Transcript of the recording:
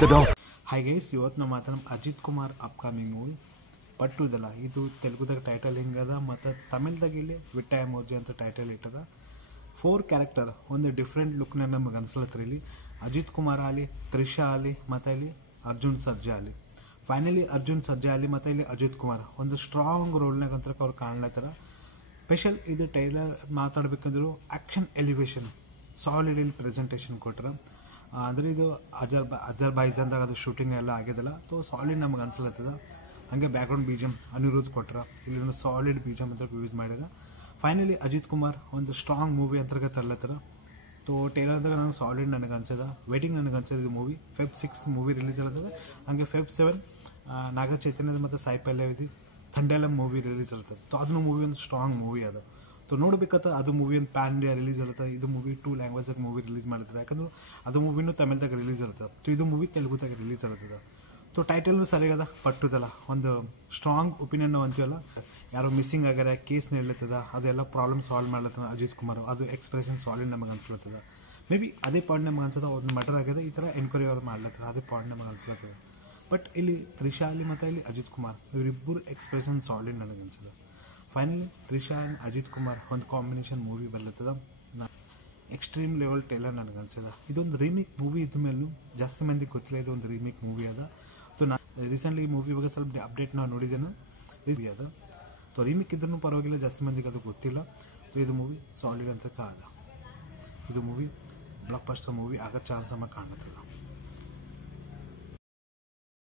the door. Hi guys, ಇವತ್ತು ನಾವು ಮಾತಾಡೋಣ ಅಜಿತ್ ಕುಮಾರ್ ಅಪ್ಕಮಿಂಗ್ ಮೂವಿ ಪಟ್ಟುದಲ್ಲ. ಇದು ತೆಲುಗುದಾಗ ಟೈಟಲ್ ಹಿಂಗದ ಮತ್ತು ತಮಿಳ್ದಾಗ ಇಲ್ಲಿ ವಿಟ್ಟ ಎಮೋಜಿ ಅಂತ ಟೈಟಲ್ ಇಟ್ಟದ. 4 ಕ್ಯಾರೆಕ್ಟರ್ ಒಂದು ಡಿಫ್ರೆಂಟ್ ಲುಕ್ನ ನಮಗೆ ಅನಿಸ್ಲತ್ತರ. ಇಲ್ಲಿ ಅಜಿತ್ ಕುಮಾರ್ ಆಗಲಿ, ತ್ರಿಷಾ ಆಗಲಿ, ಮತ್ತು ಇಲ್ಲಿ ಅರ್ಜುನ್ ಸರ್ಜಾ ಆಗಲಿ. ಫೈನಲಿ ಅರ್ಜುನ್ ಸರ್ಜಾ ಆಗಲಿ ಮತ್ತು ಇಲ್ಲಿ ಅಜಿತ್ ಕುಮಾರ್ ಒಂದು ಸ್ಟ್ರಾಂಗ್ ರೋಲ್ನಾಗ ಅಂತ ಅವ್ರು ಕಾಣ್ಲತ್ತಾರ. ಸ್ಪೆಷಲ್ ಇದು ಟೈಲರ್ ಮಾತಾಡ್ಬೇಕಂದ್ರು ಆ್ಯಕ್ಷನ್ ಎಲಿವೇಶನ್ ಸಾಲಿಡ್ ಇಲ್ಲಿ ಪ್ರೆಸೆಂಟೇಷನ್ ಕೊಟ್ರೆ. ಅಂದರೆ ಇದು ಅಜರ್ಬೈಜಾನ್ದಾಗ ಅದು ಶೂಟಿಂಗ್ ಎಲ್ಲ ಆಗ್ಯದಲ್ಲ, ಸೊ ಸಾಲಿಡ್ ನಮ್ಗೆ ಅನ್ಸ್ಲತ್ತದ. ಹಾಗೆ background B G M Anirudh ಕೊಟ್ರ, ಇಲ್ಲಿ ಒಂದು ಸಾಲಿಡ್ ಬಿ ಜಿ ಎಮ್ ಅಂತ ಯೂಸ್ ಮಾಡಿದ. ಫೈನಲಿ ಅಜಿತ್ ಕುಮಾರ್ ಒಂದು ಸ್ಟ್ರಾಂಗ್ ಮೂವಿ ಅಂತರ್ಗ ತರ್ಲತ್ತಾರ. ಸೊ ಟೇಲರ್ದಾಗ ನನಗೆ ಸಾಲಿಡ್ ನನಗೆ ಅನ್ಸದ. ವೇಟಿಂಗ್ ನನಗೆ ಅನ್ಸದ. ಇದು ಮೂವಿ Feb 6 ಮೂವಿ ರಿಲೀಸ್ ಆಗ್ತದೆ. ಹಾಗೆ Feb 7 ನಾಗ ಚೈತನ್ಯದ ಮತ್ತು ಸಾಯಿ ಪಲ್ಲವಿ ಥಂಡೆಲಂ ಮೂವಿ ರಿಲೀಸ್ ಇರ್ತದೆ. ಸೊ ಅದನ್ನು ಮೂವಿ ಒಂದು ಸ್ಟ್ರಾಂಗ್ ಮೂವಿ ಅದ. ಸೊ ನೋಡ್ಬೇಕತ್ತ ಅದು ಮೂವಿ ಒಂದು ಪ್ಯಾನ್ ಇಂಡಿಯಾ ರಿಲೀಸ್ ಇರುತ್ತೆ. ಇದು ಮೂವಿ 2 ಲ್ಯಾಂಗ್ವೇಜಾಗ ಮೂವಿ ರಿಲೀಸ್ ಮಾಡಿರ್ತದೆ. ಯಾಕಂದ್ರೆ ಅದು ಮೂವಿನೂ ತಮಿಳ್ದಾಗ ರಿಲೀಸ್ ಇರ್ತದೆ. ಸೊ ಇದು ಮೂವಿ ತೆಲುಗುದಾಗ ರಿಲೀಸ್ ಇರ್ತದೆ. ಸೊ ಟೈಟಲ್ನು ಸರಿಯಾಗದ, ಪಟ್ಟುದಲ್ಲ. ಒಂದು ಸ್ಟ್ರಾಂಗ್ ಒಪಿನಿಯನ್ ಅಂತೀವಲ್ಲ, ಯಾರೋ ಮಿಸ್ಸಿಂಗ್ ಆಗ್ಯಾರ, ಕೇಸ್ ನಡೀತದ, ಅದೆಲ್ಲ ಪ್ರಾಬ್ಲಮ್ ಸಾಲ್ವ್ ಮಾಡ್ಲತ್ತದ ಅಜಿತ್ ಕುಮಾರ್. ಅದು ಎಕ್ಸ್ಪ್ರೆಷನ್ ಸಾಲಿಡ್ ನಮಗೆ ಅನ್ಸ್ಲತ್ತದ. ಮೇ ಬಿ ಅದೇ ಪಾಯಿಂಟ್ ನಮಗೆ ಅನ್ಸದ, ಒಂದು ಮರ್ಡರ್ ಆಗ್ಯದ, ಈ ಥರ ಎನ್ಕ್ವೈರಿ ಅವ್ರು ಮಾಡ್ಲತ್ತದ, ಅದೇ ಪಾಯಿಂಟ್ ನಮಗೆ ಅನ್ಸ್ಲತ್ತದ. ಬಟ್ ಇಲ್ಲಿ ತ್ರಿಷಾ ಅಲ್ಲಿ ಮತ್ತು ಇಲ್ಲಿ ಅಜಿತ್ ಕುಮಾರ್ ಇವರಿಬ್ಬರು ಎಕ್ಸ್ಪ್ರೆಷನ್ ಸಾಲಿಡ್ ನನಗೆ ಅನ್ಸದ. ಫೈನಲಿ ತ್ರಿಷಾ ಆ್ಯಂಡ್ ಅಜಿತ್ ಕುಮಾರ್ ಒಂದು ಕಾಂಬಿನೇಷನ್ ಮೂವಿ ಬರ್ಲತ್ತದ. ಎಕ್ಸ್ಟ್ರೀಮ್ ಲೆವೆಲ್ ಟೇಲರ್ ನನಗೆ ಅನ್ಸದ. ಇದೊಂದು ರೀಮೇಕ್ ಮೂವಿ ಇದ್ದ ಮೇಲೂ ಜಾಸ್ತಿ ಮಂದಿಗೆ ಗೊತ್ತಿಲ್ಲ ಇದು ಒಂದು ರೀಮೇಕ್ ಮೂವಿ ಅದ. ಸೊ ನಾನು ರೀಸೆಂಟ್ಲಿ ಈ ಮೂವಿ ಬಗ್ಗೆ ಸ್ವಲ್ಪ ಅಪ್ಡೇಟ್ ನಾನು ನೋಡಿದ್ದೇನೆ. ಇದು ಅದ. ಸೊ ರೀಮೇಕ್ ಇದ್ರೂ ಪರವಾಗಿಲ್ಲ, ಜಾಸ್ತಿ ಮಂದಿಗೆ ಅದು ಗೊತ್ತಿಲ್ಲ. ಸೊ ಇದು ಮೂವಿ ಸಾಲಿಡ್ ಅಂತ ಅದ. ಇದು ಮೂವಿ ಬ್ಲಾಕ್ ಬಸ್ಟರ್ ಮೂವಿ ಆಗೋ ಚಾನ್ಸ್ ನಮಗೆ ಕಾಣುತ್ತದೆ.